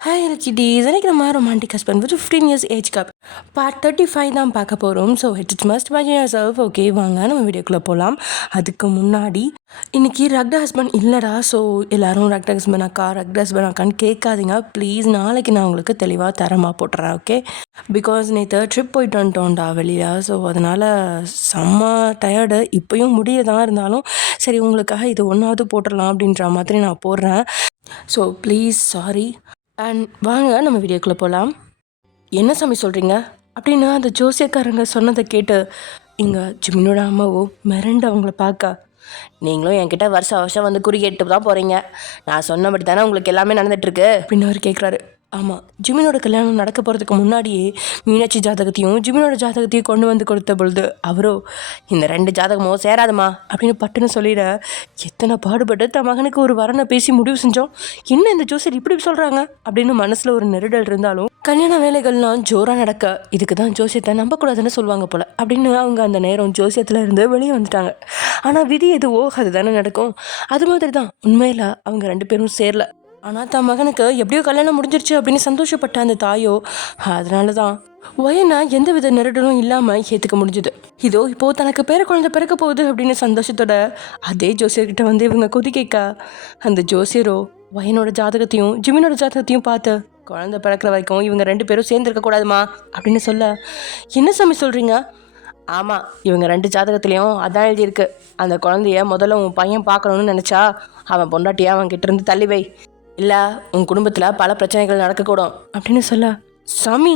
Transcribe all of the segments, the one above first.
Hi kitties, எனக்கு நம்ம romantic husband with 15 years age cup part 35 தான் பார்க்க போகிறோம். So it's must imagine your self. Okay, வாங்க நம்ம வீடியோக்குள்ளே போகலாம். அதுக்கு முன்னாடி இன்னைக்கு ரக்ட ஹஸ்பண்ட் இல்லைடா. ஸோ எல்லோரும் ரக்ட ஹஸ்பண்ட் அக்கான்னு கேட்காதீங்க ப்ளீஸ். நாளைக்கு நான் உங்களுக்கு தெளிவாக தரமாக போட்டுறேன். ஓகே, பிகாஸ் நேற்று ட்ரிப் போயிட்டு வந்துட்டோம்டா வெளியே. ஸோ அதனால் செம்ம டயர்டு. இப்போயும் முடியதான் இருந்தாலும் சரி உங்களுக்காக இது ஒன்றாவது போட்டுடலாம் அப்படின்ற மாதிரி நான் போடுறேன். So please sorry. அண்ட் வாங்க நம்ம வீடியோக்குள்ளே போகலாம். என்ன சாமி சொல்கிறீங்க அப்படின்னு அந்த ஜோசியக்காரங்க சொன்னதை கேட்டு இங்கே ஜிமினோட அம்மாவோ மிரண்டு அவங்கள பார்க்க, நீங்களும் என்கிட்ட வருஷம் வந்து குறி கேட்டு தான் போகிறீங்க, நான் சொன்னபடி தானே உங்களுக்கு எல்லாமே நடந்துகிட்ருக்கு அப்படின்னு அவர் கேட்குறாரு. ஆமாம், ஜிமினோட கல்யாணம் நடக்க போகிறதுக்கு முன்னாடியே மீனாட்சி ஜாதகத்தையும் ஜிமினோட ஜாதகத்தையும் கொண்டு வந்து கொடுத்த பொழுது அவரோ இந்த 2 ஜாதகமும் சேராதுமா அப்படின்னு பட்டுன்னு சொல்லிட, எத்தனை பாடுபட்டு தன் மகனுக்கு ஒரு வரனை பேசி முடிவு செஞ்சோம், என்ன இந்த ஜோசியர் இப்படி சொல்கிறாங்க அப்படின்னு மனசில் ஒரு நெருடல் இருந்தாலும் கல்யாண வேலைகள்லாம் ஜோராக நடக்க இதுக்கு தான் ஜோசியத்தை நம்பக்கூடாதுன்னு சொல்லுவாங்க போல் அப்படின்னு அவங்க அந்த நேரம் ஜோசியத்தில் இருந்து வெளியே வந்துட்டாங்க. ஆனால் விதி எதுவோ அதுதானே நடக்கும். அது மாதிரி தான் உண்மையில் அவங்க 2 பேரும் சேரல. ஆனால் தன் மகனுக்கு எப்படியோ கல்யாணம் முடிஞ்சிருச்சு அப்படின்னு சந்தோஷப்பட்ட அந்த தாயோ அதனால தான் வயனா எந்த வித நெருடலும் இல்லாமல் ஏற்றுக்க முடிஞ்சுது. இதோ இப்போது தனக்கு குழந்தை பிறக்க போகுது அப்படின்னு சந்தோஷத்தோட அதே ஜோசியர்கிட்ட வந்து இவங்க கொதி கேட்க, அந்த ஜோசியரோ வயனோட ஜாதகத்தையும் ஜிமினோட ஜாதகத்தையும் பார்த்து குழந்தை பிறக்கிற வரைக்கும் இவங்க 2 பேரும் சேர்ந்துருக்க கூடாதுமா அப்படின்னு சொல்ல, என்ன சாமி சொல்கிறீங்க? ஆமாம், இவங்க 2 ஜாதகத்துலேயும் அதான் எழுதியிருக்கு. அந்த குழந்தைய முதல்ல உன் பையன் பார்க்கணுன்னு நினச்சா அவன் பொண்டாட்டியா அவன் கிட்ட இருந்து தள்ளி வை, இல்லை உன் குடும்பத்தில் பல பிரச்சனைகள் நடக்கக்கூடும் அப்படின்னு சொல்ல, சாமி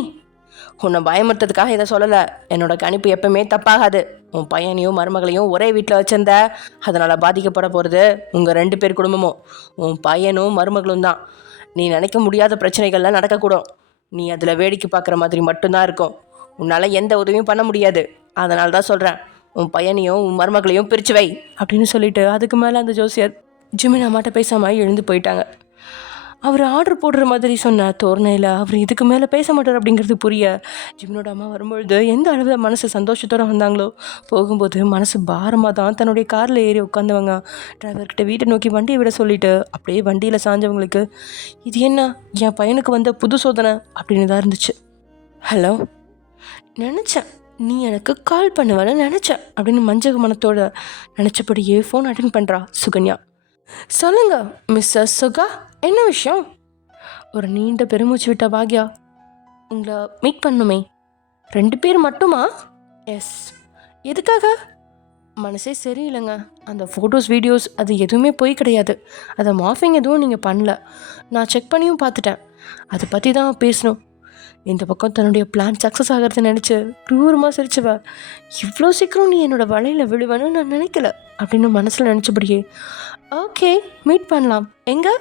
உன்னை பயமுறுத்துறதுக்காக இதை சொல்லலை, என்னோட கணிப்பு எப்பவுமே தப்பாகாது. உன் பையனையும் மருமகளையும் ஒரே வீட்டில் வச்சிருந்த அதனால் பாதிக்கப்பட போகிறது உங்கள் 2 பேர் குடும்பமும் உன் பையனும் மருமகளும் தான். நீ நினைக்க முடியாத பிரச்சனைகள்லாம் நடக்கக்கூடும். நீ அதில் வேடிக்கை பார்க்குற மாதிரி மட்டும்தான் இருக்கும். உன்னால் எந்த உதவியும் பண்ண முடியாது. அதனால தான் சொல்கிறேன், உன் பையனையும் உன் மருமகளையும் பிரித்து வை அப்படின்னு சொல்லிட்டு அதுக்கு மேலே அந்த ஜோசியர் ஜிமின் அம்மாட்ட பேசாமல் எழுந்து போயிட்டாங்க. அவர் ஆர்டர் போடுற மாதிரி சொன்ன தோரணையில் அவர் இதுக்கு மேலே பேச மாட்டார் அப்படிங்கிறது புரிய ஜிமினோட அம்மா வரும்பொழுது எந்த அளவில் மனசு சந்தோஷத்தோடு வந்தாங்களோ, போகும்போது மனசு பாரமாக தான் தன்னுடைய காரில் ஏறி உட்காந்தவங்க டிரைவர்கிட்ட வீட்டை நோக்கி வண்டியை விட சொல்லிவிட்டு அப்படியே வண்டியில் சாஞ்சவங்களுக்கு இது என்ன என் பையனுக்கு வந்த புது சோதனை அப்படின்னு தான் இருந்துச்சு. ஹலோ, நினச்சேன் நீ எனக்கு கால் பண்ணுவேன்னு நினச்சேன் அப்படின்னு மஞ்சக மனத்தோட நினச்சபடியே ஃபோன் அட்டென்ட் பண்ணுறா சுகன்யா. சொல்லுங்க மிஸ்ஸஸ் சுகா, என்ன விஷயம்? ஒரு நீண்ட பெருமூச்சு விட்ட பாக்யா, உங்களை மீட் பண்ணுமே. 2 பேர் மட்டுமா? எஸ். எதுக்காக? மனசே சரியில்லைங்க. அந்த ஃபோட்டோஸ் வீடியோஸ் அது எதுவுமே போய் கிடையாது. அதை மாஃபிங் எதுவும் நீங்கள் பண்ணல. நான் செக் பண்ணியும் பார்த்துட்டேன். அதை பற்றி தான் பேசணும். இந்த பக்கம் தன்னுடைய பிளான் சக்ஸஸ் ஆகிறத நினச்சி க்ரூரமாக சிரிச்சுவ, இவ்வளோ சீக்கிரம் நீ என்னோடய வலையில் விழுவேன்னு நான் நினைக்கல அப்படின்னு மனசில் நினச்சபடியே, ஓகே மீட் பண்ணலாம். எங்கே?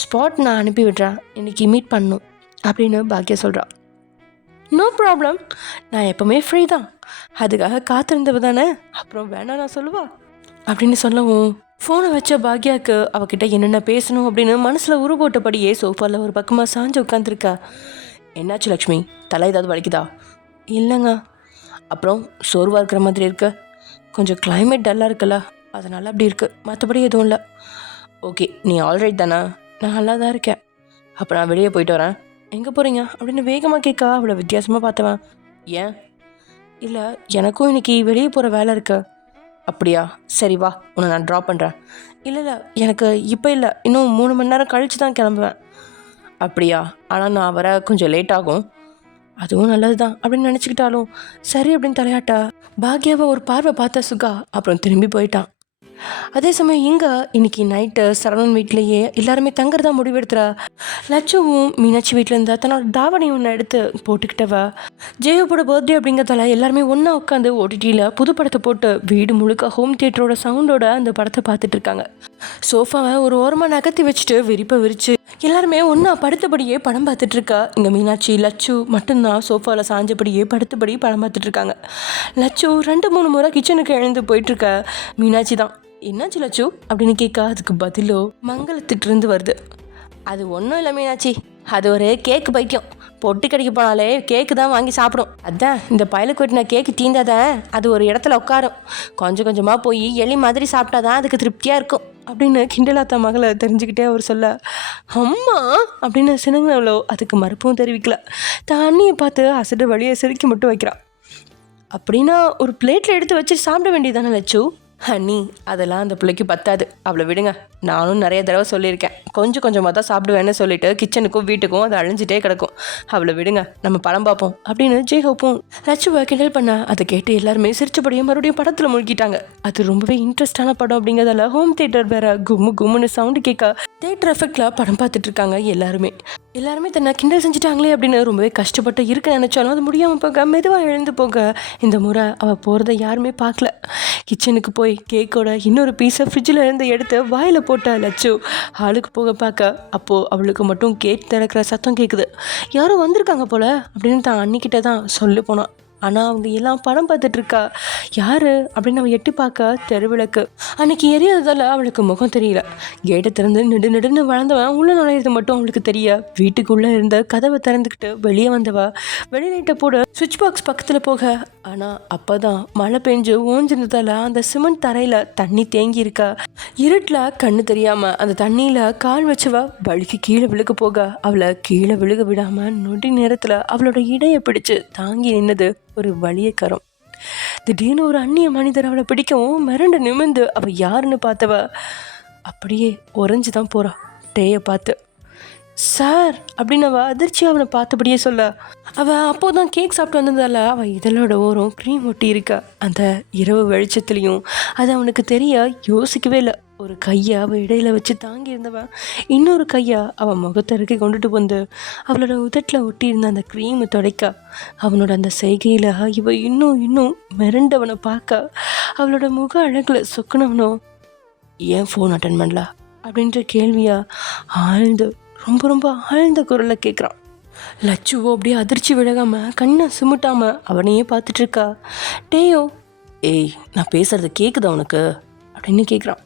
ஸ்பாட் நான் அனுப்பி விடுறேன், இன்றைக்கி மீட் பண்ணணும் அப்படின்னு பாக்யா சொல்கிறா. நோ ப்ராப்ளம், நான் எப்போவுமே ஃப்ரீ தான். அதுக்காக காத்திருந்தவ தானே, அப்புறம் வேணாம் நான் சொல்லுவா அப்படின்னு சொல்லவும் ஃபோனை வச்ச பாக்யாவுக்கு அவகிட்ட என்னென்ன பேசணும் அப்படின்னு மனசில் உருப்போட்டபடியே சோஃபாவில் ஒரு பக்கமாக சாஞ்சு உட்காந்துருக்கா. என்னாச்சு லக்ஷ்மி, தலை ஏதாவது வலிக்குதா? இல்லைங்க. அப்புறம் சோர்வாக இருக்கிற மாதிரி இருக்கு. கொஞ்சம் கிளைமேட் டல்லாக இருக்குல்ல, அதனால் அப்படி இருக்குது, மற்றபடி எதுவும் இல்லை. ஓகே, நீ ஆல்ரைட் தானே? நான் நல்லா தான் இருக்கேன். அப்போ நான் வெளியே போயிட்டு வரேன். எங்கே போகிறீங்க அப்படின்னு வேகமாக கேட்க அவ்வளோ வித்தியாசமாக பார்த்தவன். ஏன்? இல்லை, எனக்கும் இன்னைக்கு வெளியே போகிற வேலை இருக்கு. அப்படியா, சரி வா, உன்னை நான் ட்ராப் பண்ணுறேன். இல்லை எனக்கு இப்போ இல்லை, இன்னும் 3 மணி நேரம் கழித்து தான் கிளம்புவேன். அப்படியா, ஆனால் நான் வர கொஞ்சம் லேட் ஆகும். அதுவும் நல்லது தான் அப்படின்னு நினச்சிக்கிட்டாலும் சரி அப்படின்னு தலையாட்டா பாக்யாவை ஒரு பார்வை பார்த்த சுகா அப்புறம் திரும்பி போயிட்டான். அதே சமயம் இங்கே இன்னைக்கு நைட்டு சரவணன் வீட்லேயே எல்லாருமே தங்குறதா முடிவெடுத்துறா. லட்சுவும் மீனாட்சி வீட்டில் இருந்தா தன்னோட தாவணி ஒன்று எடுத்து போட்டுக்கிட்டவ. ஜெயோட பர்த்டே அப்படிங்கிறதால எல்லாருமே ஒன்றா உட்காந்து ஓடிடியில் புது படத்தை போட்டு வீடு முழுக்க ஹோம் தியேட்டரோட சவுண்டோட அந்த படத்தை பார்த்துட்டு இருக்காங்க. சோஃபாவை ஒரு ஓரமாக நகர்த்தி வச்சுட்டு விரிப்பை விரிச்சு எல்லாருமே ஒன்றா படுத்தபடியே படம் பார்த்துட்டு இருக்கா. இங்கே மீனாட்சி லட்சு மட்டும்தான் சோஃபாவில் சாஞ்சபடியே படுத்தபடி படம் பார்த்துட்டு இருக்காங்க. லட்சு 2-3 முறை கிச்சனுக்கு எழுந்து போயிட்டுருக்க. மீனாட்சி தான் என்னாச்சு லட்சு அப்படின்னு கேட்க அதுக்கு பதிலோ மங்களத்திட்டிருந்து வருது. அது ஒன்றும் இல்லை மீனாட்சி, அது ஒரு கேக்கு பைக்கும். பொட்டி கடைக்கு போனாலே கேக்கு தான் வாங்கி சாப்பிடும். அதான் இந்த பயலுக்கு வெட்டின கேக்கு தீந்தாதான் அது ஒரு இடத்துல உட்காரும். கொஞ்சம் கொஞ்சமாக போய் எலி மாதிரி சாப்பிட்டாதான் அதுக்கு திருப்தியாக இருக்கும் அப்படின்னு கிண்டலாத்த மகளை தெரிஞ்சுக்கிட்டே அவர் சொல்ல, அம்மா அப்படின்னு சினுங்கினவளோ அதுக்கு மறுப்பும் தெரிவிக்கல. தான் அண்ணியை பார்த்து அசடு வழியை சிரிக்கி மட்டும் வைக்கிறான். அப்படின்னா ஒரு பிளேட்டில் எடுத்து வச்சு சாப்பிட வேண்டியதானே லட்சு? அண்ணி அதெல்லாம் அந்த பிள்ளைக்கு பத்தாது, அவளை விடுங்க. நானும் நிறைய தடவை சொல்லியிருக்கேன், கொஞ்சம் கொஞ்சமாக தான் சாப்பிடுவேன்னு சொல்லிட்டு கிச்சனுக்கும் வீட்டுக்கும் அது அழிஞ்சிட்டே கிடக்கும். அவளை விடுங்க, நம்ம படம் பார்ப்போம் அப்படின்னு ஜெய்ஹோப்பும் லட்சுவை கிண்டல் பண்ண அதை கேட்டு எல்லாருமே சிரிச்சபடியும் மறுபடியும் படத்தில் முழுகிட்டாங்க. அது ரொம்பவே இன்ட்ரெஸ்டான படம் அப்படிங்கிறதால ஹோம் தியேட்டர் வேற கும்மு கும்முன்னு சவுண்டு கேட்க தியேட்டர் எஃபெக்டில் படம் பார்த்துட்டு இருக்காங்க. எல்லாருமே தன்னை கிண்டல் செஞ்சுட்டாங்களே அப்படின்னு ரொம்பவே கஷ்டப்பட்டு இருக்க நினச்சாலும் அது முடியாமல் போக மெதுவாக எழுந்து போக இந்த முறை அவள் போகிறத யாருமே பார்க்கல. கிச்சனுக்கு போய் கேக்கோட இன்னொரு பீஸை ஃப்ரிட்ஜில் இருந்து எடுத்து வாயில் போட்ட லட்சு ஹாலுக்கு போக பார்க்க அப்போது அவளுக்கு மட்டும் கேக் திறக்கிற சத்தம் கேட்குது. யாரும் வந்திருக்காங்க போல் அப்படின்னு தான் அன்னிக்கிட்ட தான் சொல்லி போனான். ஆனால் அவங்க எல்லாம் படம் பார்த்துட்டு இருக்கா. யார் அப்படின்னு அவள் எட்டி பார்க்க தெருவிளக்கு அன்னைக்கு எரியாததால் அவளுக்கு முகம் தெரியல. கேட்டை திறந்து நெடுன்னு வளர்ந்தவன் உள்ளே நுழையிறது மட்டும் அவளுக்கு தெரிய வீட்டுக்குள்ளே இருந்த கதவை திறந்துக்கிட்டு வெளியே வந்தவா வெளியிட்ட போட சுவிட்ச் பாக்ஸ் பக்கத்தில் போக, ஆனால் அப்போ தான் மழை பெஞ்சு ஓஞ்சிருந்ததால் அந்த சிமெண்ட் தரையில் தண்ணி தேங்கி இருக்கா. இருட்டில் கண்ணு தெரியாமல் அந்த தண்ணியில் கால் வச்சவா வழுக்கி கீழே விழுக போக அவளை கீழே விழுக விடாமல் நொடி நேரத்தில் அவளோட இடையை பிடிச்சு தாங்கி நின்னது ஒரு வலிய கரம். திடீர்னு ஒரு அந்நிய மனிதர் அவளை பிடிக்கவும் மிரண்டு நிமிர்ந்து அவள் யாருன்னு பார்த்தவ அப்படியே உறைஞ்சு தான் போறா. டேயை பார்த்து சார் அப்படின்னு அவள் அதிர்ச்சி அவனை பார்த்தபடியே சொல்ல, அவள் அப்போதான் கேக் சாப்பிட்டு வந்ததால அவள் இதழோட ஓரம் க்ரீம் ஒட்டி இருக்கா. அந்த இரவு வெளிச்சத்துலேயும் அது அவனுக்கு தெரிய யோசிக்கவே இல்லை. ஒரு கையை அவள் இடையில வச்சு தாங்கி இருந்தவன் இன்னொரு கையை அவன் முகத்தருக்கே கொண்டுட்டு வந்து அவளோட உதட்டில் ஒட்டி இருந்த அந்த க்ரீமை துடைக்க அவனோட அந்த செய்கையில் இவ இன்னும் மிரண்டவனை பார்க்க அவளோட முக அழகில் சொக்குனவனோ ஏன் ஃபோன் அட்டன் பண்ணல அப்படின்ற கேள்வியா ரொம்ப ஆழ்ந்த குரலை கேட்குறான். லட்சுவோ அப்படியே அதிர்ச்சி விலகாம கண்ணை சிமிட்டாம அவனையே பார்த்துட்டு இருக்கா. டேயோ ஏய் நான் பேசுறது கேட்குதா உனக்கு அப்படின்னு கேட்குறான்.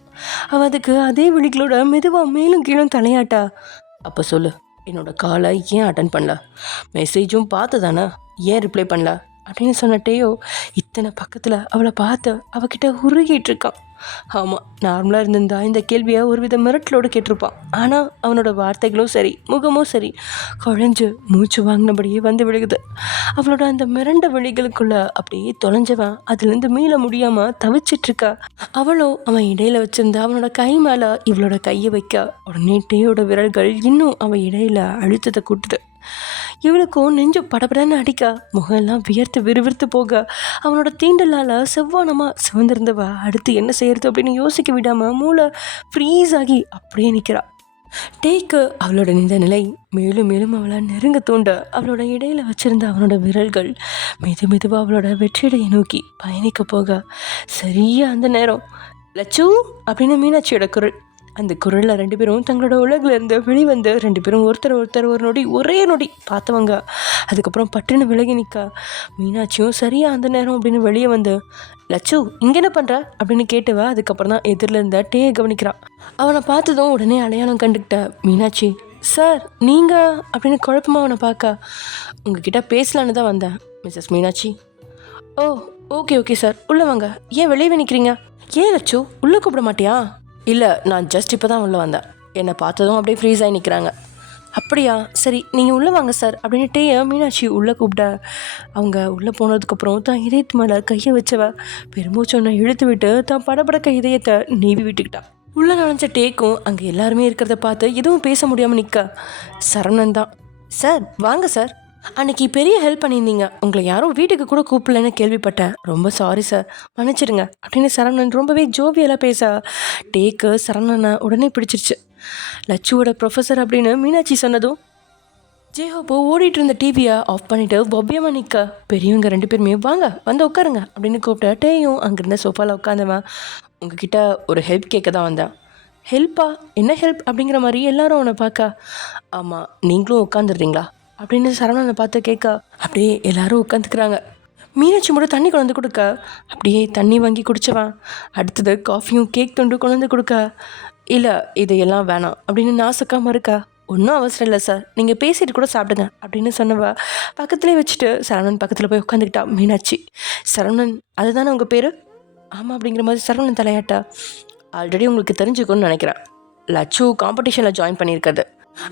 அவன் அதுக்கு அதே விழிகளோட மெதுவாக மேலும் கீழும் தலையாட்டா. அப்போ சொல்லு, என்னோட காலை ஏன் அட்டன் பண்ணல? மெசேஜும் பார்த்து தானே, ஏன் ரிப்ளை பண்ணல அப்படின்னு சொன்னட்டேயோ இத்தனை பக்கத்தில் அவளை பார்த்து அவகிட்ட உருகிட்டு இருக்கான். ஆமாம், நார்மலாக இருந்திருந்தா இந்த கேள்வியை ஒரு வித மிரட்டலோடு கேட்டிருப்பான். ஆனால் அவனோட வார்த்தைகளும் சரி முகமும் சரி குழஞ்சு மூச்சு வாங்கினபடியே வந்து விழுகுது. அவளோட அந்த மிரண்ட விழிகளுக்குள்ள அப்படியே தொலைஞ்சவன் அதுலேருந்து மீள முடியாமல் தவிச்சிட்ருக்கா. அவளோ அவன் இடையில வச்சிருந்த அவனோட கை மேலே இவளோட கையை வைக்க உடனே டேயோட விரல்கள் இன்னும் அவன் இடையில அழுத்தத்தை கூட்டுது. இவளுக்கும் நெஞ்சு படபடன்னு அடிக்க முகம்லாம் வியர்த்து விறுவிறுத்து போக அவனோட தீண்டலால் செவ்வானமாக சிவந்திருந்தவ அடுத்து என்ன செய்யறது அப்படின்னு யோசிக்க விடாமல் மூளை ஃப்ரீஸ் ஆகி அப்படியே நிற்கிறா. டேக்கு அவளோட இந்த நிலை மேலும் அவளை நெருங்க தூண்ட அவளோட இடையில வச்சிருந்த அவனோட விரல்கள் மெதுவாக அவளோட வெற்றிடையை நோக்கி பயணிக்க போக சரியா அந்த நேரம் லட்சு அப்படின்னு மீனாட்சியோட குரல். அந்த குரலில் ரெண்டு பேரும் தங்களோட உலகிலேருந்து வெளிவந்து ரெண்டு பேரும் ஒருத்தர் ஒரே நொடி பார்த்தவங்க. அதுக்கப்புறம் பட்டுன்னு விலகி நிற்க மீனாட்சியும் சரியா அந்த நேரம் அப்படின்னு வெளியே வந்து லட்சு இங்கே என்ன பண்ணுற அப்படின்னு கேட்டவ அதுக்கப்புறம் தான் எதிரில் இருந்த டேயை கவனிக்கிறான். அவனை பார்த்ததும் உடனே அடையாளம் கண்டுக்கிட்ட மீனாட்சி, சார் நீங்கள் அப்படின்னு குழப்பமாக அவனை பார்க்க உங்ககிட்ட பேசலான்னு தான் வந்தேன் மிஸ்ஸஸ் மீனாட்சி. ஓ ஓகே சார், உள்ளே வாங்க. ஏன் வெளியே நிற்கிறீங்க? ஏன் லட்சு உள்ளே கூப்பிட மாட்டியா? இல்லை, நான் ஜஸ்ட் இப்போ தான் உள்ளே வந்தேன். என்னை பார்த்ததும் அப்படியே ஃப்ரீஸ் ஆகி நிற்கிறாங்க. அப்படியா, சரி நீங்கள் உள்ளே வாங்க சார் அப்படின்ட்டே மீனாட்சி உள்ளே கூப்பிட அவங்க உள்ளே போனதுக்கப்புறம் தான் இதயத்து மேலே கையை வச்சவ பெருமூச்சொன்னை இழுத்து விட்டு தான் படபடக்க இதயத்தை நீவி விட்டுக்கிட்டா. உள்ளே நுழைஞ்ச டேக்கும் அங்கே எல்லாருமே இருக்கிறத பார்த்து எதுவும் பேச முடியாமல் நிற்க சரவணன் தான், சார் வாங்க சார், அன்னைக்கு பெரிய ஹெல்ப் பண்ணியிருந்தீங்க, உங்களை யாரும் வீட்டுக்கு கூட கூப்பிடலன்னு கேள்விப்பட்டேன், ரொம்ப சாரி சார், மன்னிச்சிடுங்க அப்படின்னு சரவணன் ரொம்பவே ஜோவியலாக பேச டேக்கு சரவணனை உடனே பிடிச்சிருச்சு. லட்சுவோட ப்ரொஃபஸர் அப்படின்னு மீனாட்சி சொன்னதும் ஜேஹோப்போ ஓடிட்டு இருந்த டிவியை ஆஃப் பண்ணிவிட்டு பவ்யமாக நிற்க பெரியவங்க ரெண்டு பேருமே வாங்க வந்து உட்காருங்க அப்படின்னு கூப்பிட்ட டேயும் அங்கேருந்த சோஃபாவில் உட்காந்தவன் உங்ககிட்ட ஒரு ஹெல்ப் கேட்க தான் வந்தேன். ஹெல்ப்பா? என்ன ஹெல்ப் அப்படிங்கிற மாதிரி எல்லாரும் அவனை பார்க்க ஆமாம் நீங்களும் உட்காந்துருந்தீங்களா அப்படின்னு சரவணனை பார்த்து கேட்க அப்படியே எல்லாரும் உட்காந்துக்கிறாங்க. மீனாட்சி மட்டும் தண்ணி கொண்டு வந்து கொடுக்க அப்படியே தண்ணி வாங்கி குடிச்சவன் அடுத்தது காஃபியும் கேக் துண்டு கொண்டு வந்து கொடுக்க இல்லை இதையெல்லாம் வேணாம் அப்படின்னு நாசுக்காமல் இருக்கா. ஒன்றும் அவசரம் இல்லை சார், நீங்கள் பேசிட்டு கூட சாப்பிடுங்க அப்படின்னு சொன்னவ பக்கத்துலேயே வச்சுட்டு சரவணன் பக்கத்தில் போய் உட்காந்துக்கிட்டா மீனாட்சி. சரவணன் அதுதானே உங்கள் பேர்? ஆமாம் அப்படிங்கிற மாதிரி சரவணன் தலையாட்டா. ஆல்ரெடி உங்களுக்கு தெரிஞ்சுக்கணும்னு நினைக்கிறேன், லட்சு காம்படிஷனில் ஜாயின் பண்ணியிருக்காது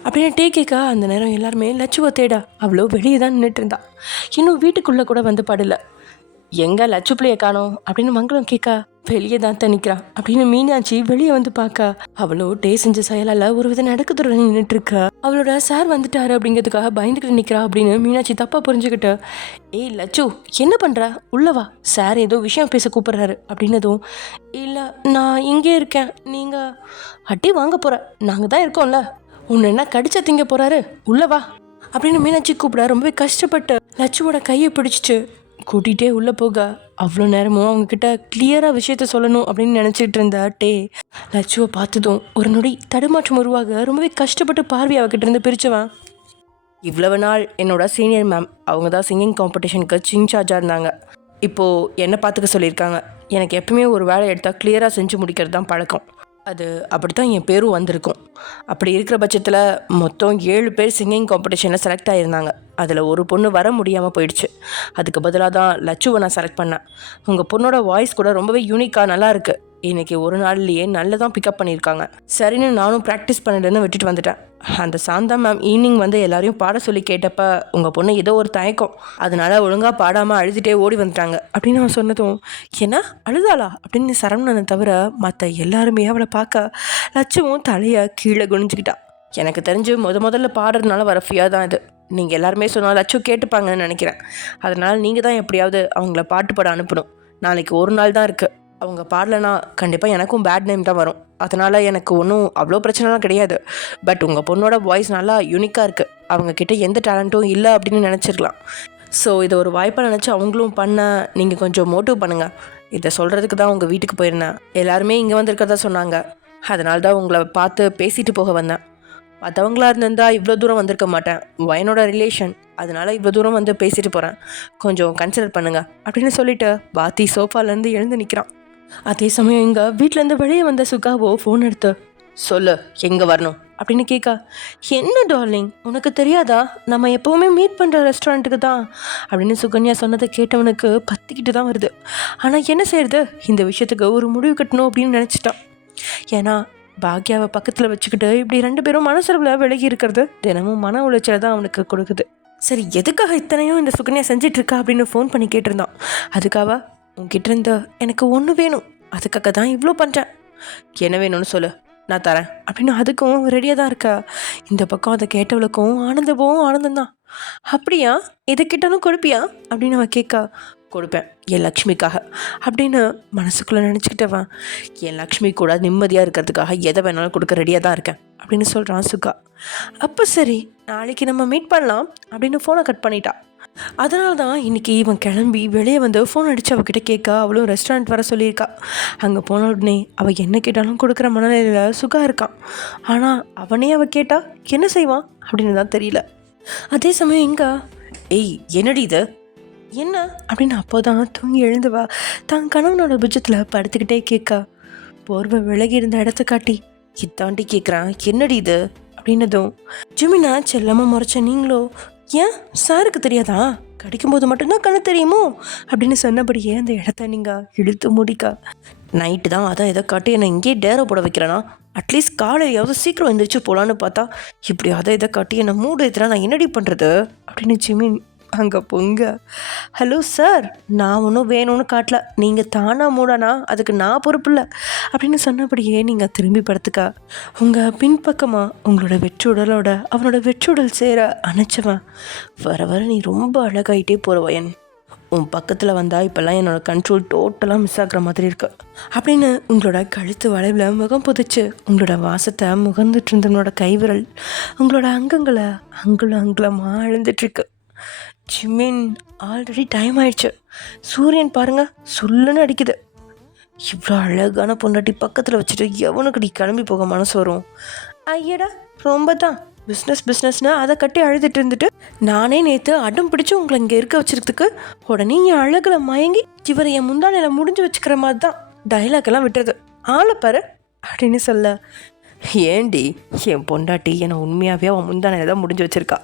அப்படின்னு டீ கேட்க அந்த நேரம் எல்லாருமே லட்சுவை தேட அவ்வளோ வெளியே தான் நின்றுட்டு இருந்தா. இன்னும் வீட்டுக்குள்ளே கூட வந்து படல. எங்கே லட்சு பிள்ளைய காணோம் அப்படின்னு மங்களம் கேட்க வெளியே தான் நிற்கிறான் அப்படின்னு மீனாட்சி வெளியே வந்து பார்க்க அவளோ டே செஞ்ச செயலால் ஒரு வித நடக்கத்துறை நின்றுட்டு இருக்கா. அவளோட சார் வந்துட்டாரு அப்படிங்கிறதுக்காக பயந்துக்கிட்டு நிற்கிறா அப்படின்னு மீனாட்சி தப்பாக புரிஞ்சுக்கிட்டு, ஏய் லட்சு என்ன பண்ணுற, உள்ளவா, சார் ஏதோ விஷயம் பேச கூப்பிட்றாரு அப்படின்னதும், இல்லை நான் இங்கே இருக்கேன், நீங்கள் அட்டி வாங்க போகிற, நாங்கள் தான் இருக்கோம்ல, உன்னை என்ன கடிச்சா திங்க போகிறாரு, உள்ளவா அப்படின்னு மீனாட்சி கூப்பிட ரொம்பவே கஷ்டப்பட்டு லட்சுவோட கையை பிடிச்சிட்டு கூட்டிகிட்டே உள்ளே போக அவ்வளோ நேரமும் அவங்கக்கிட்ட கிளியராக விஷயத்த சொல்லணும் அப்படின்னு நினச்சிட்டு இருந்த டே லட்சுவை பார்த்ததும் ஒரு நொடி தடுமாற்றம் உருவாக ரொம்பவே கஷ்டப்பட்டு பார்வை அவகிட்ட இருந்து பிரிச்சவன், இவ்வளவு நாள் என்னோட சீனியர் மேம் அவங்க தான் சிங்கிங் காம்படிஷனுக்கு இன்சார்ஜாக இருந்தாங்க. இப்போது என்னை பார்த்துக்க சொல்லியிருக்காங்க. எனக்கு எப்பவுமே ஒரு வேலை எடுத்தால் கிளியராக செஞ்சு முடிக்கிறது தான் பழக்கம். அது அப்படி தான் என் பேரும் வந்திருக்கும். அப்படி இருக்கிற பட்சத்தில் மொத்தம் 7 பேர் சிங்கிங் காம்படிஷனில் செலக்ட் ஆகியிருந்தாங்க. அதில் ஒரு பொண்ணு வர முடியாமல் போயிடுச்சு. அதுக்கு பதிலாக தான் லட்சுவை நான் செலக்ட் பண்ணேன். உங்கள் பொண்ணோட வாய்ஸ் கூட ரொம்பவே யூனிக்காக நல்லா இருக்குது. இன்றைக்கி ஒரு நாள்லேயே நல்லதான் பிக்கப் பண்ணியிருக்காங்க. சரின்னு நானும் ப்ராக்டிஸ் பண்ணிலேருந்து விட்டுட்டு வந்துட்டேன். அந்த சாந்தா மேம் ஈவினிங் வந்து எல்லாரையும் பாட சொல்லி கேட்டப்ப உங்கள் பொண்ணு ஏதோ ஒரு தயக்கம், அதனால் ஒழுங்காக பாடாமல் அழுதுகிட்டே ஓடி வந்துட்டாங்க அப்படின்னு அவன் சொன்னதும், என்ன அழுதாளா அப்படின்னு சரவணனை தவிர மற்ற எல்லாருமே அவளை பார்க்க லட்சுவும் தலையை கீழே குனிஞ்சுக்கிட்டான். எனக்கு தெரிஞ்சு முதல்ல பாடுறதுனால வர ஃபியாக தான் இது. நீங்கள் எல்லாருமே சொன்னால் லட்சு கேட்டுப்பாங்கன்னு நினைக்கிறேன். அதனால் நீங்கள் தான் எப்படியாவது அவங்கள பாட்டு பாட அனுப்பணும். நாளைக்கு ஒரு நாள் தான் இருக்குது. அவங்க பாடலைன்னா கண்டிப்பாக எனக்கும் பேட் நேம் தான் வரும். அதனால் எனக்கு ஒன்றும் அவ்வளோ பிரச்சனைலாம் கிடையாது. பட் உங்கள் பொண்ணோட வாய்ஸ் நல்லா யூனிக்காக இருக்குது. அவங்கக்கிட்ட எந்த டேலண்ட்டும் இல்லை அப்படின்னு நினச்சிருக்கலாம். ஸோ இதை ஒரு வாய்ப்பாக நினச்சி அவங்களும் பண்ண நீங்கள் கொஞ்சம் மோட்டிவ் பண்ணுங்கள். இதை சொல்கிறதுக்கு தான் உங்கள் வீட்டுக்கு போயிருந்தேன். எல்லாருமே இங்கே வந்திருக்கிறதா சொன்னாங்க. அதனால தான் உங்களை பார்த்து பேசிட்டு போக வந்தேன். மற்றவங்களா இருந்திருந்தால் இவ்வளோ தூரம் வந்திருக்க மாட்டேன். வயனோட ரிலேஷன், அதனால் இவ்வளோ தூரம் வந்து பேசிட்டு போகிறேன். கொஞ்சம் கன்சிடர் பண்ணுங்கள் அப்படின்னு சொல்லிவிட்டு பாத்தி சோஃபாலேருந்து எழுந்து நிற்கிறான். அதே சமயம் இங்கே வீட்டிலேருந்து வெளியே வந்த சுகாவோ ஃபோன் எடுத்து, சொல்லு எங்கே வரணும் அப்படின்னு கேட்க, என்ன டார்லிங் உனக்கு தெரியாதா, நம்ம எப்போவுமே மீட் பண்ணுற ரெஸ்டாரண்ட்டுக்கு தான் அப்படின்னு சுகன்யா சொன்னதை கேட்டவனுக்கு பற்றிக்கிட்டு தான் வருது. ஆனால் என்ன செய்யறது, இந்த விஷயத்துக்கு ஒரு முடிவு கட்டணும் அப்படின்னு நினச்சிட்டான். ஏன்னா பாக்யாவை பக்கத்தில் வச்சுக்கிட்டு இப்படி 2 பேரும் மனசளவில் விலகி இருக்கிறது தினமும் மன உளைச்சலை தான் அவனுக்கு கொடுக்குது. சரி எதுக்காக இத்தனையும் இந்த சுகன்யா செஞ்சிட்ருக்கா அப்படின்னு ஃபோன் பண்ணி கேட்டிருந்தான். அதுக்காக உன்கிட்ட இருந்த எனக்கு ஒன்று வேணும், அதுக்காக தான் இவ்வளோ பண்ணுறேன், என்ன வேணும்னு சொல்லு நான் தரேன் அப்படின்னு அதுக்கும் ரெடியாக தான் இருக்கா. இந்த பக்கம் அதை கேட்டவளுக்கும் ஆனந்தம்தான். அப்படியா, இதை கிட்டாலும் கொடுப்பியா அப்படின்னு அவன் கேட்க, கொடுப்பேன் என் லக்ஷ்மிக்காக அப்படின்னு மனசுக்குள்ளே நினச்சிக்கிட்டவன், என் லக்ஷ்மி கூட நிம்மதியாக இருக்கிறதுக்காக எதை வேணாலும் கொடுக்க ரெடியாக தான் இருக்கேன் அப்படின்னு சொல்கிறான் சுகா. அப்போ சரி நாளைக்கு நம்ம மீட் பண்ணலாம் அப்படின்னு ஃபோனை கட் பண்ணிட்டா. அதனால தான் இன்றைக்கி இவன் கிளம்பி வெளியே வந்து ஃபோன் அடித்து அவகிட்ட கேட்க அவளும் ரெஸ்டாரண்ட் வர சொல்லியிருக்கா. அங்கே போன உடனே அவள் என்ன கேட்டாலும் கொடுக்குற மனநிலையில் சுகா இருக்கான். ஆனால் அவனே அவள் கேட்டால் என்ன செய்வான் அப்படின்னு தான் தெரியல. அதே சமயம் எங்க, ஏய் என்னடி இது என்ன அப்படின்னு அப்போ தான் தூங்கி எழுந்துவா தான் கணவனோட புஜத்தில் படுத்துக்கிட்டே கேட்க, போர்வை விலகி இருந்த இடத்த காட்டி இத்தாண்டி கேட்குறான், என்னடி இது அப்படின்னதும், ஜிமினா செல்லாமல் முறைச்ச நீங்களோ, ஏன் சாருக்கு தெரியாதா, கடிக்கும்போது மட்டும்தான் கண்ணு தெரியுமோ அப்படின்னு சொன்னபடியே அந்த இடத்த நீங்கள் இழுத்து முடிக்கா. நைட்டு தான் அதான் எதை காட்டி என்னை இங்கேயே டேரை போட வைக்கிறேன்னா, அட்லீஸ்ட் காலையாவது சீக்கிரம் எழுந்திரிச்சு போகலான்னு பார்த்தா இப்படி அதை இதை காட்டி என்னை மூடு எதுனா நான் என்னடி பண்ணுறது அப்படின்னு ஜிமின் அங்கே பொங்க, ஹலோ சார் நான் ஒன்றும் வேணும்னு காட்டல, நீங்கள் தானா மூடானா அதுக்கு நான் பொறுப்பு இல்லை அப்படின்னு சொன்னபடியே நீங்கள் திரும்பி படுத்துக்கா. உங்கள் பின்பக்கமாக உங்களோட வெற்றுடலோட அவனோட வெற்றுடல் சேர அணைச்சவன், வர வர நீ ரொம்ப அழகாயிட்டே போகிற வயன், உன் பக்கத்தில் வந்தால் இப்போல்லாம் என்னோடய கண்ட்ரோல் டோட்டலாக மிஸ் ஆகிற மாதிரி இருக்கு அப்படின்னு உங்களோட கழுத்து வளைவில் முகம் புதைச்சு உங்களோட வாசத்தை முகந்துட்டு இருந்தவனோட கைவிரல் உங்களோட அங்கங்களை அங்குலமாக அழுந்துட்டுருக்கு. ஜிமின் ஆல்ரெடி டைம் ஆயிடுச்சு, சூரியன் பாருங்க சுல்லுன்னு அடிக்குது, இவ்வளோ அழகான பொண்டாட்டி பக்கத்தில் வச்சுட்டு எவனுக்கு நீ கிளம்பி போக மனசு வரும். ஐயடா ரொம்ப தான் பிஸ்னஸ்னா அதை கட்டி அழுதுட்டு இருந்துட்டு நானே நேற்று அடம் பிடிச்சி உங்களை இங்கே இருக்க வச்சிருக்கிறதுக்கு உடனே என் அழகில் மயங்கி இவரை என் முந்தானையில் முடிஞ்சு வச்சுக்கிற மாதிரி தான் டைலாக்கெல்லாம் விட்டுறது, ஆளை பாரு அப்படின்னு சொல்ல, ஏண்டி என் பொண்டாட்டி என்னை உண்மையாகவே அவன் முந்தானையில் தான் முடிஞ்சு வச்சுருக்கா,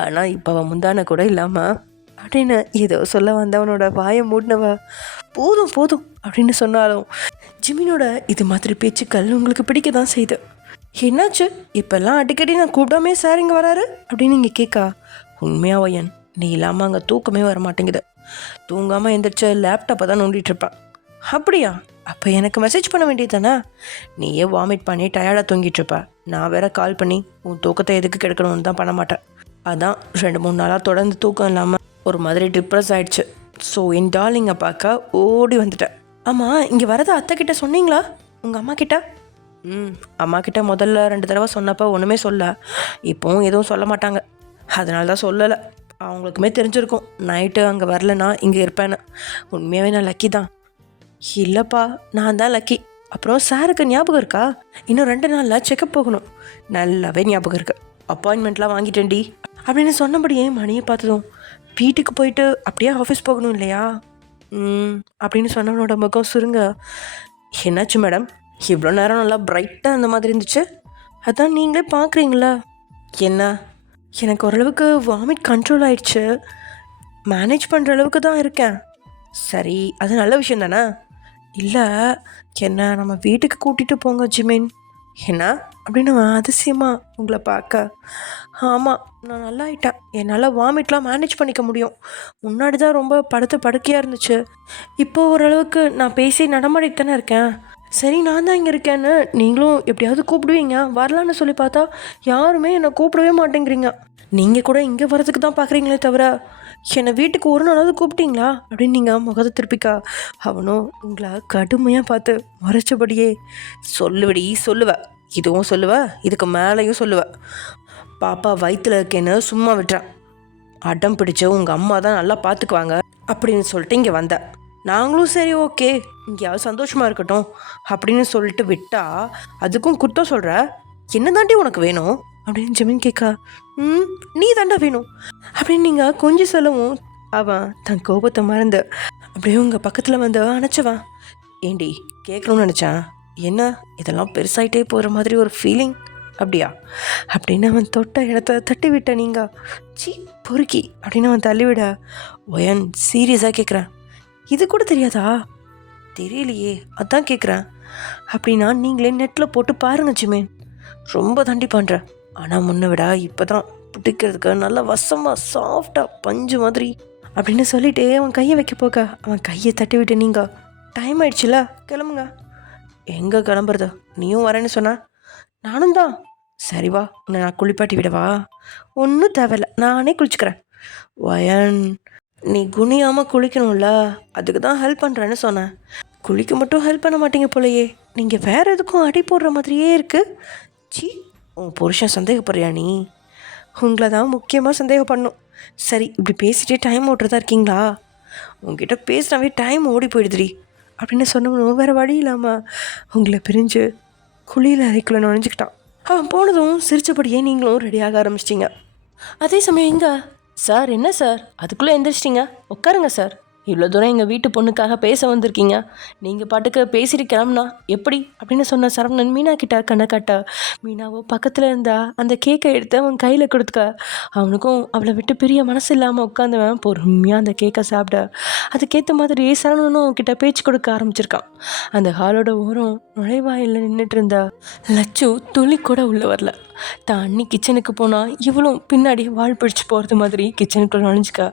ஆனால் இப்போ அவன் முந்தானை கூட இல்லாமல் அப்படின்னு ஏதோ சொல்ல வந்தவனோட வாயை மூடினவ போதும் அப்படின்னு சொன்னாலும் ஜிமினோட இது மாதிரி பேச்சுக்கள் உங்களுக்கு பிடிக்க தான் செய்யுது. என்னாச்சு இப்போல்லாம் அடிக்கடி நான் கூப்பிடாமே சார் இங்கே வராரு அப்படின்னு நீங்கள் கேட்கா. உண்மையா ஒயன், நீ இல்லாமல் அங்கே தூக்கமே வர மாட்டேங்குது. தூங்காமல் எந்திரிச்ச லேப்டாப்பை தான் நோண்டிட்டு இருப்பேன். அப்படியா? அப்போ எனக்கு மெசேஜ் பண்ண வேண்டியது தானே? நீயே வாமிட் பண்ணி டயர்டாக தூங்கிட்டு இருப்ப. நான் வேற கால் பண்ணி உன் தூக்கத்தை எதுக்கு கெடுக்கணும்னு தான் பண்ண மாட்டேன். அதான் 2-3 நாளாக தொடர்ந்து தூக்கம் இல்லாமல் ஒரு மாதிரி டிப்ரெஸ் ஆகிடுச்சு. ஸோ என் டார்லிங்கை பார்க்க ஓடி வந்துட்டேன். ஆமாம், இங்கே வரதை அத்தை கிட்ட சொன்னீங்களா? உங்கள் அம்மா கிட்ட? அம்மா கிட்ட முதல்ல 2 தடவை சொன்னப்போ ஒன்றுமே சொல்ல. இப்போவும் எதுவும் சொல்ல மாட்டாங்க. அதனால தான் சொல்லலை. அவங்களுக்குமே தெரிஞ்சிருக்கும் நைட்டு அங்கே வரலன்னா இங்கே இருப்பேன்னு. உண்மையாகவே நான் லக்கி தான். இல்லைப்பா, நான் தான் லக்கி. அப்புறம் சாருக்கு ஞாபகம் இருக்கா? இன்னும் 2 நாளில் செக்கப் போகணும். நல்லாவே ஞாபகம் இருக்கு. அப்பாயின்மெண்ட்லாம் வாங்கிட்டேன்டி அப்படின்னு சொன்னபடியே மணியை பார்த்ததும் வீட்டுக்கு போயிட்டு அப்படியே ஆஃபீஸ் போகணும் இல்லையா அப்படின்னு சொன்னவனோட முகம் சுருங்க. என்னாச்சு மேடம், இவ்வளோ நேரம் நல்லா பிரைட்டாக அந்த மாதிரி இருந்துச்சு? அதான் நீங்களே பார்க்குறீங்களா? என்ன, எனக்கு ஓரளவுக்கு வாமிட் கண்ட்ரோல் ஆயிடுச்சு. மேனேஜ் பண்ணுற அளவுக்கு தான் இருக்கேன். சரி, அது நல்ல விஷயம் தானே? இல்லை, என்ன நம்ம வீட்டுக்கு கூட்டிகிட்டு போங்க ஜிமின். என்ன அப்படின்னு அதிசயமா உங்களை பார்க்க. ஆமாம், நான் நல்லா ஆயிட்டேன். என்னால் வாமிட்லாம் மேனேஜ் பண்ணிக்க முடியும். முன்னாடி தான் ரொம்ப படுக்கையாக இருந்துச்சு. இப்போ ஓரளவுக்கு நான் பேசி நடமாடிட்டு தானே இருக்கேன். சரி, நான் தான் இங்கே இருக்கேன்னு நீங்களும் எப்படியாவது கூப்பிடுவீங்க வரலான்னு சொல்லி பார்த்தா யாருமே என்னை கூப்பிடவே மாட்டேங்கிறீங்க. நீங்கள் கூட இங்கே வரதுக்கு தான் பார்க்குறீங்களே தவிர என்னை வீட்டுக்கு ஒரு நாளாவது கூப்பிட்டீங்களா அப்படின்னு நீங்கள் முகத்தை திருப்பிக்கா. அவனும் உங்களை கடுமையாக பார்த்து முறைச்சபடியே சொல்லுவடி சொல்லுவ, இதுவும் சொல்லுவ, இதுக்கு மேலேயும் சொல்லுவ. பாப்பா வயிற்றுல இருக்கேன்னு சும்மா விட்டுறேன். அடம் பிடிச்ச உங்கள் அம்மா தான் நல்லா பார்த்துக்குவாங்க அப்படின்னு சொல்லிட்டு இங்கே வந்தேன். நாங்களும் சரி ஓகே இங்கேயாவது சந்தோஷமாக இருக்கட்டும் அப்படின்னு சொல்லிட்டு விட்டா அதுக்கும் குத்தம் சொல்கிற. என்ன தாண்டி உனக்கு வேணும் அப்படின்னு ஜிமின் கேட்கா. நீ தாண்டா வேணும் அப்படின்னு நீங்கள் கொஞ்சம் சொல்லவும் அவன் தன் கோபத்தை மறந்து அப்படியே உங்கள் பக்கத்தில் வந்து அணைச்சவன். ஏண்டி கேட்கணும்னு நினச்சான், என்ன இதெல்லாம் பெருசாயிட்டே போகிற மாதிரி ஒரு ஃபீலிங் அப்படியா அப்படின்னு அவன் தொட்ட இடத்த தட்டி விட்ட. நீங்கள் சீ பொறுக்கி அப்படின்னு அவன் தள்ளிவிட. ஒயன் சீரியஸாக கேட்குறேன், இது கூட தெரியாதா? தெரியலையே, அதான் கேட்குறேன். அப்படின்னா நீங்களே நெட்டில் போட்டு பாருங்க ஜிமேன். ரொம்ப தாண்டி பண்ணுறேன். ஆனால் முன்ன விட இப்போ தான் பிடிக்கிறதுக்கு நல்லா வசமாக சாஃப்டாக பஞ்சு மாதிரி அப்படின்னு சொல்லிட்டு அவன் கையை வைக்க போக்க அவன் கையை தட்டி விட்டு. நீங்கள் டைம் ஆயிடுச்சுல, கிளம்புங்க. எங்கே கிளம்புறது? நீயும் வரேன்னு சொன்ன. நானும் தான். சரி வா, உன்னை நான் குளிப்பாட்டி விடவா? ஒன்றும் தேவையில்லை, நானே குளிச்சுக்கிறேன். வயன், நீ குனியாமல் குளிக்கணும்ல, அதுக்கு தான் ஹெல்ப் பண்ணுறேன்னு சொன்னேன். குளிக்க மட்டும் ஹெல்ப் பண்ண மாட்டீங்க போலையே. நீங்கள் வேறு எதுக்கும் அடி போடுற மாதிரியே இருக்குது. சி, உன் புருஷன் சந்தேகப்படுறியா? நீ உங்களை தான் முக்கியமாக சந்தேகப்படணும். சரி, இப்படி பேசிகிட்டே டைம் ஓட்டுறதா இருக்கீங்களா? உங்ககிட்ட பேசினாவே டைம் ஓடி போயிடுதுடி அப்படின்னு சொன்னவனும் வேறு வழி இல்லாமல் உங்களை பிரிஞ்சு குளியில் அறைக்குள்ள நுழைஞ்சிக்கிட்டான். அவன் போனதும் சிரிச்சபடியே நீங்களும் ரெடியாக ஆரம்பிச்சிட்டிங்க. அதே சமயம் எங்க சார்? என்ன சார் அதுக்குள்ளே எந்திரிச்சிட்டிங்க? உட்காருங்க சார். இவ்வளோ தூரம் எங்கள் வீட்டு பொண்ணுக்காக பேச வந்திருக்கீங்க, நீங்கள் பாட்டுக்கு பேசிட்டு கிளம்புனா எப்படி அப்படின்னு சொன்ன சரவணன் மீனா கிட்ட கண்ணை காட்ட. மீனாவோ பக்கத்தில் இருந்தா அந்த கேக்கை எடுத்து அவன் கையில் கொடுத்துக்க. அவனுக்கும் அவளை விட்டு பிரிய மனசு இல்லாமல் உட்காந்துவன் பொறுமையாக அந்த கேக்கை சாப்பிட. அதுக்கேற்ற மாதிரி சரவணனும் அவன்கிட்ட பேச்சு கொடுக்க ஆரம்பிச்சிருக்கான். அந்த ஹாலோட ஓரம் நுழைவாயில் நின்றுட்டு இருந்தா லட்சு துளி கூட உள்ளே வரல. தான் அண்ணி கிச்சனுக்கு போனால் இவளும் பின்னாடி வாழ் பிடிச்சி போகிறது மாதிரி கிச்சனுக்குள்ள நுழைஞ்சிக்கா.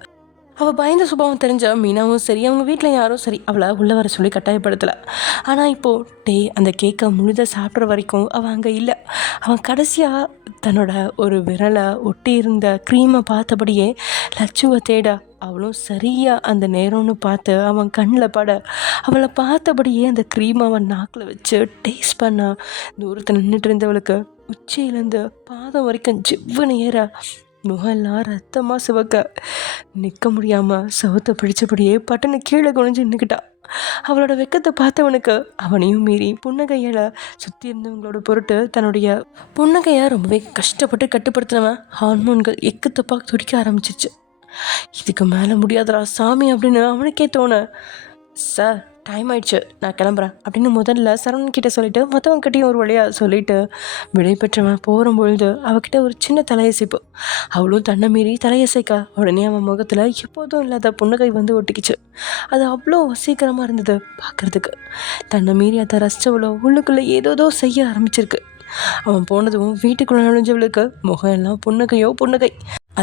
அவள் பயந்த சுபாவம் தெரிஞ்ச மீனாவும் சரி, அவங்க வீட்டில் யாரும் சரி அவளை உள்ளே வர சொல்லி கட்டாயப்படுத்தலை. ஆனால் இப்போது அந்த கேக்கை முழுதாக சாப்பிட்ற வரைக்கும் அவள் அங்கே இல்லை. அவன் கடைசியாக தன்னோட ஒரு விரலை ஒட்டி இருந்த க்ரீமை பார்த்தபடியே லட்சுவை தேட அவளும் சரியாக அந்த நேரம்னு பார்த்து அவன் கண்ணில் பட அவளை பார்த்தபடியே அந்த க்ரீமை அவன் நாக்கில் வச்சு டேஸ்ட் பண்ண. தூரத்தில் நின்றுட்டு இருந்தவளுக்கு உச்சியிலேருந்து பாதம் வரைக்கும் ஜிவ்வுன்னு ஏற முகெல்லாம் ரத்தமாக சிவக்க நிற்க முடியாமல் சவத்தை பிடிச்சபடியே பட்டனை கீழே குனிஞ்சு நின்றுக்கிட்டான். அவளோட வெக்கத்தை பார்த்தவனுக்கு அவனையும் மீறி புன்னகையில் சுற்றி இருந்தவங்களோட பொருட்டு தன்னுடைய புன்னகையை ரொம்பவே கஷ்டப்பட்டு கட்டுப்படுத்தினவன் ஹார்மோன்கள் எக்குத்தப்பாக துடிக்க ஆரம்பிச்சிச்சு. இதுக்கு மேலே முடியாதரா சாமி அப்படின்னு அவனுக்கே தோண. சார் டைம் ஆயிடுச்சு, நான் கிளம்புறேன் அப்படின்னு முதல்ல சரவணன் கிட்ட சொல்லிவிட்டு மற்றவங்ககிட்டையும் ஒரு வழியாக சொல்லிவிட்டு விடை பெற்றவன் போகும்பொழுது அவகிட்ட ஒரு சின்ன தலையசைப்பு. அவளும் தன்னை மீறி தலையசைக்க உடனே அவன் முகத்தில் எப்போதும் இல்லாத புன்னகை வந்து ஒட்டிக்கிச்சு. அது அவ்வளோ வசீகரமாக இருந்தது பார்க்குறதுக்கு. தன்னை மீறி அதை ரசித்தவளோ உள்ளுக்குள்ளே ஏதோதோ செய்ய ஆரம்பிச்சிருக்கு. அவன் போனதும் வீட்டுக்குள்ளே நுழைஞ்சவளுக்கு முகம் எல்லாம் புன்னகையோ புன்னகை.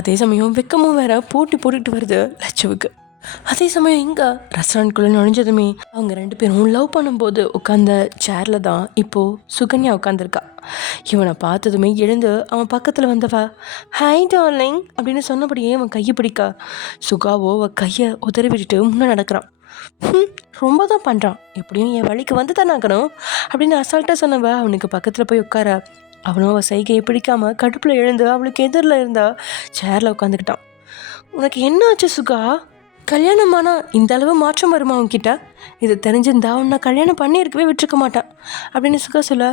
அதே சமயம் வெக்கமும் வேற போட்டுட்டு வருது லட்சுவுக்கு. அதே சமயம் இங்கே ரெஸ்டாரண்ட்குள்ளே நுழைஞ்சதுமே அவங்க 2 பேரும் லவ் பண்ணும்போது உட்காந்த சேரில் தான் இப்போது சுகன்யா உட்காந்துருக்கா. இவனை பார்த்ததுமே எழுந்து அவன் பக்கத்தில் வந்தவ ஹாய் டார்லிங் அப்படின்னு சொன்னபடியே அவன் கையை பிடிக்கா. சுகாவோ அவள் கையை உதறி விட்டுட்டு முன்னே நடக்கிறான். ரொம்ப தான் பண்ணுறான், எப்படியும் என் வழிக்கு வந்து தானே ஆகணும் அப்படின்னு அசால்ட்டாக சொன்னவ அவனுக்கு பக்கத்தில் போய் உட்கார. அவனும் அவள் சைகையை பிடிக்காமல் கடுப்பில் எழுந்து அவளுக்கு எதிரில் இருந்தா சேரில் உட்காந்துக்கிட்டான். உனக்கு என்ன ஆச்சு சுகா? கல்யாணமானா இந்த அளவு மாற்றம் வருமா அவன்கிட்ட? இது தெரிஞ்சிருந்தா உன்னை கல்யாணம் பண்ணியிருக்கவே விட்டுருக்க மாட்டான் அப்படின்னு சுகா சொல்ல.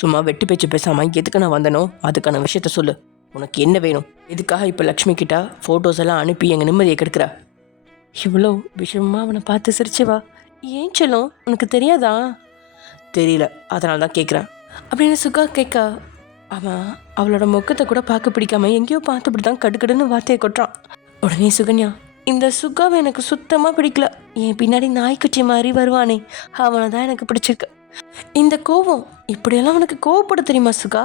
சும்மா வெட்டி பேச்சு பேசாமல் எதுக்கு நான் வந்தனோ அதுக்கான விஷயத்த சொல்லு. உனக்கு என்ன வேணும்? எதுக்காக இப்போ லக்ஷ்மி கிட்ட ஃபோட்டோஸ் எல்லாம் அனுப்பி எங்கள் நிம்மதியை கெடுக்கிற? இவ்வளோ விஷயமா அவனை பார்த்து சிரிச்சுவா. ஏன் செல்லும், உனக்கு தெரியாதா? தெரியல, அதனால தான் கேட்குறேன் அப்படின்னு சுகா கேட்க அவன் அவளோட முகத்தை கூட பார்க்க பிடிக்காம எங்கேயோ பார்த்துப்படி தான் கடுக்கடுன்னு வார்த்தையை கொட்டுறான். உடனே சுகன்யா, இந்த சுகாவை எனக்கு சுத்தமாக பிடிக்கல. என் பின்னாடி நாய்க்குச்சி மாதிரி வருவானே அவனை தான் எனக்கு பிடிச்சிருக்கு. இந்த கோவம் இப்படியெல்லாம் உனக்கு கோவப்பட தெரியுமா சுகா?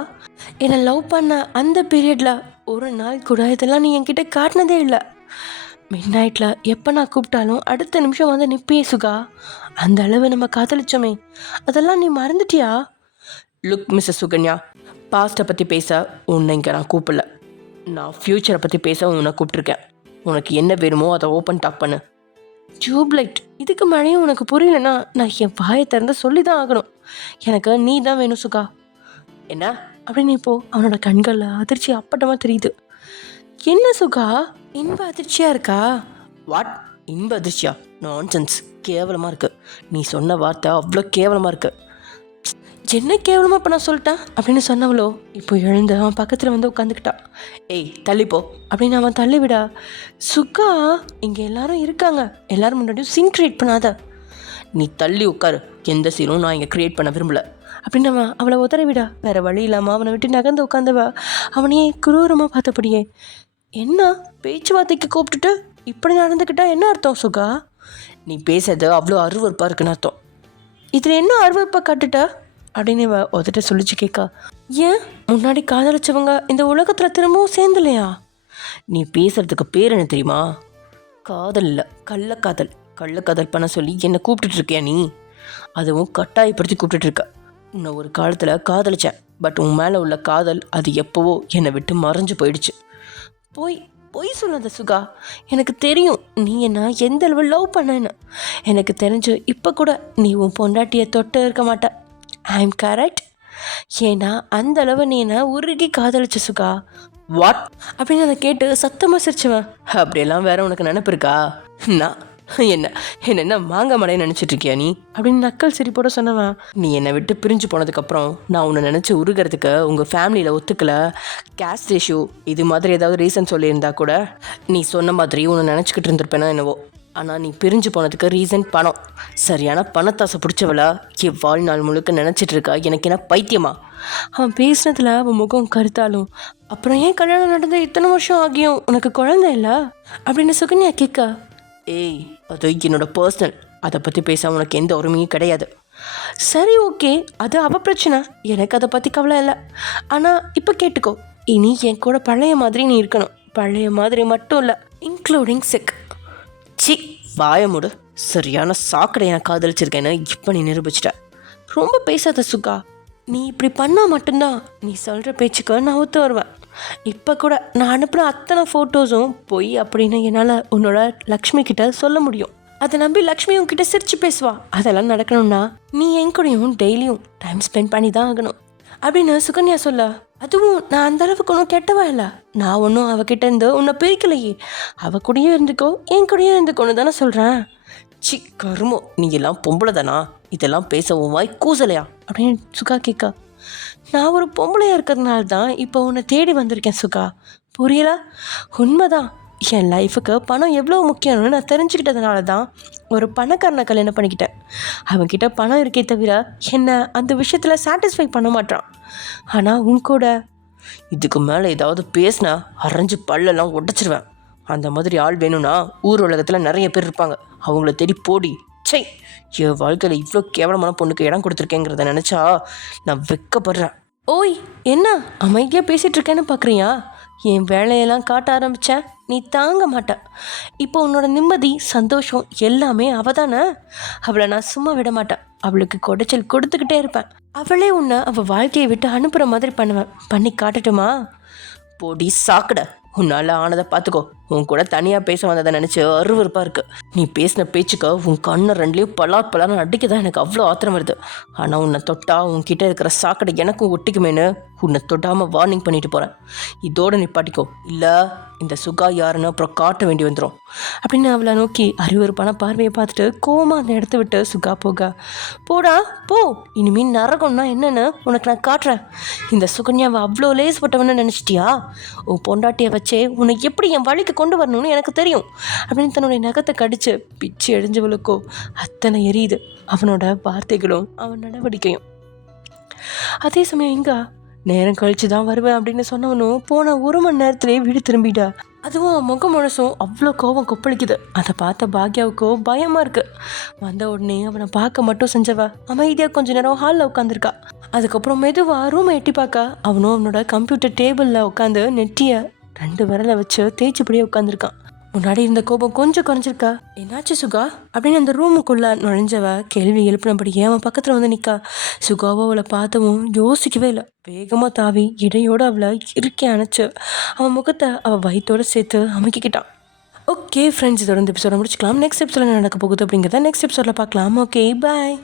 என்னை லவ் பண்ண அந்த பீரியடில் ஒரு நாள் கூட இதெல்லாம் நீ என்கிட்ட காட்டினதே இல்லை. மிட் நைட்டில் எப்போ நான் கூப்பிட்டாலும் அடுத்த நிமிஷம் வந்து நிற்பியே சுகா. அந்த அளவு நம்ம காதலிச்சோமே, அதெல்லாம் நீ மறந்துட்டியா? லுக் மிஸ்ஸஸ் சுகன்யா, பாஸ்ட்டை பற்றி பேச உன்னை இங்கே நான் கூப்பிடல. நான் ஃப்யூச்சரை பற்றி பேச உன்னை கூப்பிட்ருக்கேன். உனக்கு என்ன வேணுமோ அதை ஓப்பன் டாக் பண்ணு. டியூப்லைட், இதுக்கு மேலேயும் உனக்கு புரியலன்னா நான் என் வாயை திறந்து சொல்லி தான் ஆகணும். எனக்கு நீ தான் வேணும் சுகா. என்ன அப்படின்னு இப்போது அவனோட கண்களில் அதிர்ச்சி அப்பட்டமாக தெரியுது. என்ன சுகா, இன்ப அதிர்ச்சியாக இருக்கா? வாட், இன்ப அதிர்ச்சியா? நான்சென்ஸ், கேவலமாக இருக்குது. நீ சொன்ன வார்த்தை அவ்வளோ கேவலமாக இருக்குது. என்ன கேவலமாக இப்போ நான் சொல்லிட்டேன் அப்படின்னு சொன்னவளோ இப்போ எழுந்து அவன் பக்கத்தில் வந்து உட்காந்துக்கிட்டான். ஏய் தள்ளிப்போ அப்படின்னு அவன் தள்ளி விடா. சுகா, இங்கே எல்லாரும் இருக்காங்க, எல்லாரும் முன்னாடியும் சீன் க்ரியேட் பண்ணாத. நீ தள்ளி உட்காரு, எந்த சீனும் நான் இங்கே க்ரியேட் பண்ண விரும்பல அப்படின்னு அவன் அவளை உதறி விடா. வேறு வழி இல்லாமல் அவனை விட்டு நகர்ந்து உட்காந்தவ அவனையே குரூரமாக பார்த்தபடியே. என்ன பேச்சுவார்த்தைக்கு கூப்பிட்டுட்டு இப்படி நடந்துக்கிட்டா என்ன அர்த்தம் சுகா? நீ பேசுறது அவ்வளோ அருவறுப்பாக இருக்குன்னு அர்த்தம். இதில் என்ன அருவறுப்பாக காட்டுட்ட அப்படின்னு இவ உதட்ட சொல்லிச்சு கேட்கா. ஏன் முன்னாடி காதலிச்சவங்க இந்த உலகத்தில் திரும்பவும் சேர்ந்துலையா? நீ பேசுறதுக்கு பேர் என்ன தெரியுமா? காதல் இல்லை, கள்ளக்காதல். கள்ளக்காதல் பண்ண சொல்லி என்னை கூப்பிட்டுட்டு இருக்கியா நீ? அதுவும் கட்டாயப்படுத்தி கூப்பிட்டுட்டு இருக்க. உன்னை ஒரு காலத்தில் காதலிச்சேன், பட் உன் மேலே உள்ள காதல் அது எப்போவோ என்னை விட்டு மறைஞ்சு போயிடுச்சு. பொய் சொல்லாத சுகா, எனக்கு தெரியும் நீ என்ன எந்த அளவு லவ் பண்ணேன்னு. எனக்கு தெரிஞ்சு இப்போ கூட நீ உன் பொண்டாட்டியை தொட்டு இருக்க மாட்ட. I am correct? ஏன்னா அந்த அளவு நீ என்ன உருகி காதலிச்ச சுகா. வாட் அப்படின்னு அதை கேட்டு சத்தமாக சிரிச்சுவேன். அப்படியெல்லாம் வேற உனக்கு நினப்பு இருக்கா? நான் என்ன மாங்க மடையை நினச்சிட்டு இருக்கியா நீ அப்படின்னு நக்கல் சிரிப்போட சொன்னவன். நீ என்னை விட்டு பிரிஞ்சு போனதுக்கப்புறம் நான் உன்னை நினச்சி உருகிறதுக்கு உங்கள் ஃபேமிலியில் ஒத்துக்கலை, கேஸ்ட் இஷ்யூ, இது மாதிரி ஏதாவது ரீசன் சொல்லியிருந்தா கூட நீ சொன்ன மாதிரி உன்னை நினச்சிக்கிட்டு இருந்திருப்பேனா என்னவோ. ஆனால் நீ பிரிஞ்சு போனதுக்கு ரீசன் பணம். சரியான பணத்தாசை பிடிச்சவளா என் வாழ்நாள் முழுக்க நினச்சிட்டு இருக்கா. எனக்கு என்ன பைத்தியமா? அவன் பேசினதில் அவன் முகம் கருத்தாலும், அப்புறம் ஏன் கல்யாணம் நடந்து இத்தனை வருஷம் ஆகியும் உனக்கு குழந்தை இல்லை அப்படின்னு சுகன்யா கேட்க. ஏய், அது என்னோட பர்சனல், அதை பற்றி பேச உனக்கு எந்த உரிமையும் கிடையாது. சரி ஓகே, அது அவள் பிரச்சனை, எனக்கு அதை பற்றி கவலை இல்லை. ஆனால் இப்போ கேட்டுக்கோ, இனி என் கூட பழைய மாதிரி நீ இருக்கணும். பழைய மாதிரி மட்டும் இல்லை, இன்க்ளூடிங் சிக். சி வாய மூடு. சரியான சாக்கடை நான் காதலிச்சிருக்கேன்னு இப்போ நீ நிரூபிச்சிட்ட. ரொம்ப பேசாத சுகா. நீ இப்படி பண்ணால் மட்டும்தான் நீ சொல்கிற பேச்சுக்கு நான் ஒத்து வருவேன். இப்போ கூட நான் அனுப்புன அத்தனை ஃபோட்டோஸும் பொய் அப்படின்னு என்னால் உன்னோட லக்ஷ்மி கிட்ட சொல்ல முடியும். அதை நம்பி லக்ஷ்மி உன்கிட்ட சிரிச்சு பேசுவா. அதெல்லாம் நடக்கணும்னா நீ என் கூடயும் டெய்லியும் டைம் ஸ்பெண்ட் பண்ணி தான் ஆகணும் அப்படின்னு சுகன்யா சொல்ல. அதுவும் நான் அந்த அளவுக்கு ஒன்றும் கெட்டவா இல்லை. நான் ஒன்றும் அவகிட்ட இருந்து உன்னை பிரிக்கலையே. அவ கூடயும் இருந்துக்கோ, என் கூடயும் இருந்துக்கோன்னு தானே சொல்கிறேன். சி கருமோ, நீ எல்லாம் பொம்பளை தானா? இதெல்லாம் பேச உன் வாய் கூசலையா அப்படின்னு சுகா கேட்கா. நான் ஒரு பொம்பளையாக இருக்கிறதுனால தான் இப்போ உன்னை தேடி வந்திருக்கேன் சுகா. புரியல? உண்மைதான், என் லைஃபுக்கு பணம் எவ்வளோ முக்கியம்னு நான் தெரிஞ்சுக்கிட்டதுனால தான் ஒரு பணக்காரனை கல்யாணம் பண்ணிக்கிட்டேன். அவன்கிட்ட பணம் இருக்கே தவிர என்னை அந்த விஷயத்தில் சாட்டிஸ்ஃபை பண்ண மாட்டான். ஆனால் உன் கூட இதுக்கு மேலே ஏதாவது பேசினா அரைஞ்சு பல்லெல்லாம் உடச்சிருவேன். அந்த மாதிரி ஆள் வேணும்னா ஊர் உலகத்தில் நிறைய பேர் இருப்பாங்க, அவங்கள தேடி போடி. சை, என் வாழ்க்கையில் இவ்வளோ கேவலமான பொண்ணுக்கு இடம் கொடுத்துருக்கேங்கிறத நினச்சா நான் வெக்கப்படுறேன். ஓய், என்ன அமைதியாக பேசிகிட்டு இருக்கேன்னு பார்க்குறியா? என் வேலையெல்லாம் காட்ட ஆரம்பித்தேன், நீ தாங்க மாட்டேன். இப்போ உன்னோட நிம்மதி சந்தோஷம் எல்லாமே அவள் தானே. அவளை நான் சும்மா விட மாட்டேன். அவளுக்கு குடைச்சல் கொடுத்துக்கிட்டே இருப்பேன். அவளே உன்னை அவள் வாழ்க்கையை விட்டு அனுப்புகிற மாதிரி பண்ணுவேன். பண்ணி காட்டட்டுமா? போடி சாக்கட, உன்னால் ஆனதை பார்த்துக்கோ. உன் கூட தனியாக பேச வந்ததை நினச்சி அருவருப்பாக இருக்குது. நீ பேசின பேச்சுக்க உன் கண்ணை ரெண்டுலேயும் பலான்னு அடிக்க தான் எனக்கு அவ்வளோ ஆத்திரம் வருது. ஆனால் உன்னை தொட்டா உன்கிட்ட இருக்கிற சாக்கடை எனக்கும் ஒட்டிக்குமேனு உன்னை தொட்டாமல் வார்னிங் பண்ணிட்டு போகிறேன். இதோடு நிப்பாட்டிக்கோ, இல்லை இந்த சுகா யாருன்னு அப்புறம் காட்ட வேண்டி வந்துடும் அப்படின்னு அவளை நோக்கி அருவருப்பான பார்வையை பார்த்துட்டு கோவமாக அந்த இடத்த விட்டு சுகா போடா போ, இனிமேல் நரகம்னா என்னன்னு உனக்கு நான் காட்டுறேன். இந்த சுகன்யாவை அவ்வளோ லேஸ்பட்டவன்னு நினச்சிட்டியா? உன் பொண்டாட்டியை வச்சே உன்னை எப்படி என் வழிக்கு கொண்டு வரணும்னு எனக்கு தெரியும் அப்படின்னு தன்னுடைய நகத்தை கடிச்சு பிச்சு எழிஞ்சவளுக்கோ அத்தனை எரியுது அவனோட வார்த்தைகளும் அவன் நடவடிக்கையும். அதே சமயம் இங்கே நேரம் கழிச்சு தான் வருவேன் அப்படின்னு சொன்னவனும் போன 1 மணி நேரத்திலே வீடு திரும்பிட்டா. அதுவும் முகம் முழுசும் அவ்வளோ கோபம் கொப்பளிக்குது. அதை பார்த்த பாக்யாவுக்கோ பயமாக இருக்குது. வந்த உடனே அவனை பார்க்க மட்டும் செஞ்சவ அமைதியாக கொஞ்ச நேரம் ஹாலில் உட்காந்துருக்கா. அதுக்கப்புறம் மெதுவாக ரூமை எட்டி பார்க்க அவனும் அவனோட கம்ப்யூட்டர் டேபிளில் உட்காந்து நெட்டியை 2 விரலை வச்சு தேய்ச்சிப்படியே உட்காந்துருக்கான். முன்னாடி இருந்த கோபம் கொஞ்சம் குறைஞ்சிருக்கா. என்னாச்சு சுகா அப்படின்னு அந்த ரூமுக்குள்ளே நுழைஞ்சவ கேள்வி எழுப்பினபடி அவன் பக்கத்தில் வந்து நிற்கா. சுகாவை அவளை பார்த்தவும் யோசிக்கவே இல்லை. வேகமாக தாவி இடையோடு அவளை இறுக்கி அணைச்சு அவன் முகத்தை அவள் வயிற்றோடு சேர்த்து அமைக்கிக்கிட்டான். ஓகே ஃப்ரெண்ட்ஸ், இதோட இந்த எபிசோட முடிச்சுக்கலாம். நெக்ஸ்ட் எபிசோட நடக்க போகுது அப்படிங்கிறத நெக்ஸ்ட் எபிசோடில் பார்க்கலாம். ஓகே, பாய்.